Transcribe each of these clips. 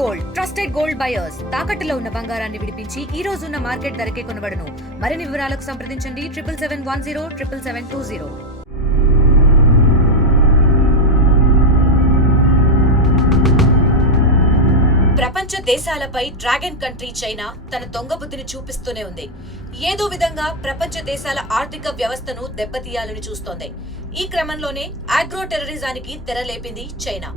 Gold trusted gold buyers తాకట్టులో ఉన్న బంగారాన్ని విడిపించి ఈ రోజు ఉన్న మార్కెట్ ధరకే కొనబడును. మరిన్ని వివరాలకు సంప్రదించండి 7771077720. ప్రపంచ దేశాలపై డ్రాగన్ కంట్రీ చైనా తన దొంగ బుద్ధిని చూపిస్తూనే ఉంది. ఏదో విధంగా ప్రపంచ దేశాల ఆర్థిక వ్యవస్థను దెబ్బతీయాలని చూస్తోంది. ఈ క్రమంలోనే ఆగ్రో టెర్రరిజానికి తెరలేపింది చైనా.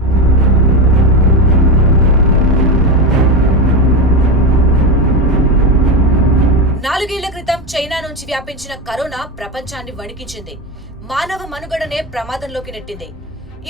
నాలుగేళ్ల క్రితం చైనా నుంచి వ్యాపించిన కరోనా ప్రపంచాన్ని వణికించింది. మానవ మనుగడనే ప్రమాదంలోకి నెట్టింది.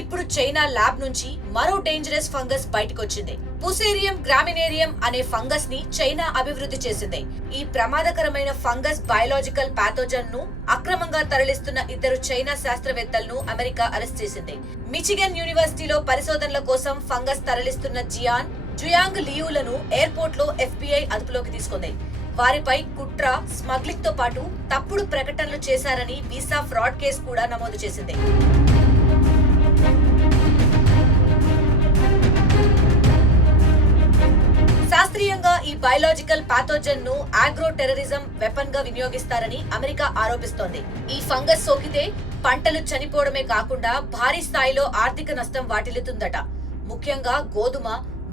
ఇప్పుడు చైనా ల్యాబ్ నుంచి మరో డేంజరస్ ఫంగస్ బయటకొచ్చింది. పుసేరియం గ్రామినేరియం అనే ఫంగస్ ని చైనా అభివృద్ధి చేసింది. ఈ ప్రమాదకరమైన ఫంగస్ బయోలాజికల్ పాథోజన్ ను అక్రమంగా తరలిస్తున్న ఇద్దరు చైనా శాస్త్రవేత్తలను అమెరికా అరెస్ట్ చేసింది. మిచిగన్ యూనివర్సిటీలో పరిశోధనల కోసం ఫంగస్ తరలిస్తున్న జియాన్ జుయాంగ్ లియూలను ఎయిర్పోర్ట్ లో FBI అదుపులోకి తీసుకుంది. వారిపై కుట్ర, స్మగ్లింగ్ తో పాటు తప్పుడు ప్రకటనలు చేశారని వీసా ఫ్రాడ్ కేసు కూడా నమోదు చేసింది. శాస్త్రీయంగా ఈ బయోలాజికల్ పాథోజన్ ను ఆగ్రో టెర్రరిజం వెపన్ గా వినియోగిస్తారని అమెరికా ఆరోపిస్తోంది. ఈ ఫంగస్ సోకితే పంటలు చనిపోవడమే కాకుండా భారీ స్థాయిలో ఆర్థిక నష్టం వాటిల్లుతుందట. ముఖ్యంగా గోధుమ,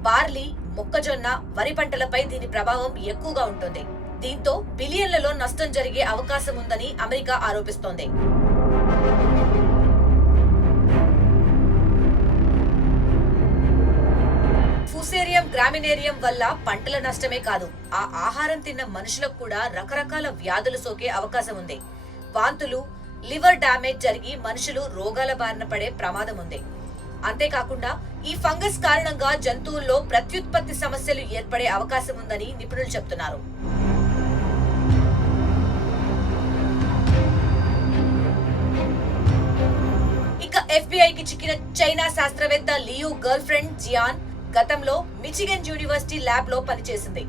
బార్లీ, మొక్కజొన్న, వరి పంటలపై దీని ప్రభావం ఎక్కువగా ఉంటుంది. దీంతో బిలియన్లలో నష్టం జరిగే అవకాశం ఉందని అమెరికా ఆరోపిస్తోంది. ఫుసేరియం గ్రామినేరియం వల్ల పంటల నష్టమే కాదు, ఆ ఆహారం తిన్న మనుషులకు కూడా రకరకాల వ్యాధులు సోకే అవకాశం ఉంది. వాంతులు, లివర్ డ్యామేజ్ జరిగి మనుషులు రోగాల బారిన పడే ప్రమాదం ఉంది. అంతేకాకుండా ఈ ఫంగస్ కారణంగా జంతువుల్లో ప్రత్యుత్పత్తి సమస్యలు ఏర్పడే అవకాశం ఉందని నిపుణులు చెబుతున్నారు. ఇక FBIకి చిక్కిన చైనా శాస్త్రవేత్త లియూ గర్ల్ ఫ్రెండ్ జియాన్ గతంలో మిచిగన్ యూనివర్సిటీ ల్యాబ్ లో పనిచేసింది.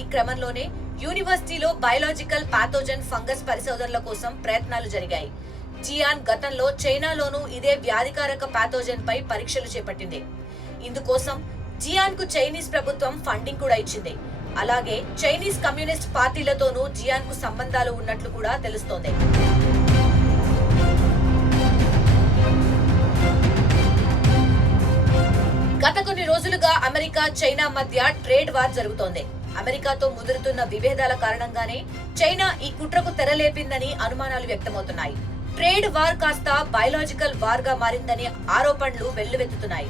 ఈ క్రమంలోనే యూనివర్సిటీలో బయోలాజికల్ పాథోజన్ ఫంగస్ పరిశోధనల కోసం ప్రయత్నాలు జరిగాయి. జియాన్ గతంలో చైనాలోనూ ఇదే వ్యాధికారక పాథోజన్ పై పరీక్షలు చేపట్టింది. ఇందుకోసం జియాన్ కు చైనీస్ ప్రభుత్వం ఫండింగ్ కూడా ఇచ్చింది. అలాగే చైనీస్ కమ్యూనిస్ట్ పార్టీలతోనూ జియాన్ కు సంబంధాలు ఉన్నట్లు కూడా తెలుస్తోంది. గత కొన్ని రోజులుగా అమెరికా, చైనా మధ్య ట్రేడ్ వార్ జరుగుతోంది. అమెరికాతో ముదురుతున్న విభేదాల కారణంగానే చైనా ఈ కుట్రకు తెరలేపిందని అనుమానాలు వ్యక్తమవుతున్నాయి. ట్రేడ్ వార్ కాస్త బయోలాజికల్ వార్ గా మారిందని ఆరోపణలు వెల్లువెత్తుతున్నాయి.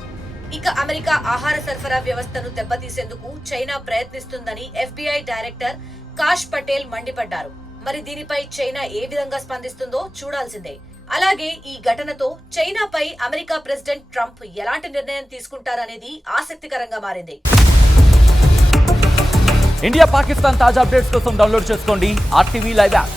ఇక అమెరికా ఆహార సరఫరా వ్యవస్థను దెబ్బతీసేందుకు చైనా ప్రయత్నిస్తుందని FBI డైరెక్టర్ కాష్ పటేల్ మండిపడ్డారు. మరి దీనిపై చైనా ఏ విధంగా స్పందిస్తుందో చూడాల్సిందే. అలాగే ఈ ఘటనతో చైనాపై అమెరికా ప్రెసిడెంట్ ట్రంప్ ఎలాంటి నిర్ణయం తీసుకుంటారనేది ఆసక్తికరంగా మారింది. ఇండియా పాకిస్తాన్ తాజా అప్డేట్స్ కోసం డౌన్లోడ్ చేసుకోండి RTV లైవ్ యాప్.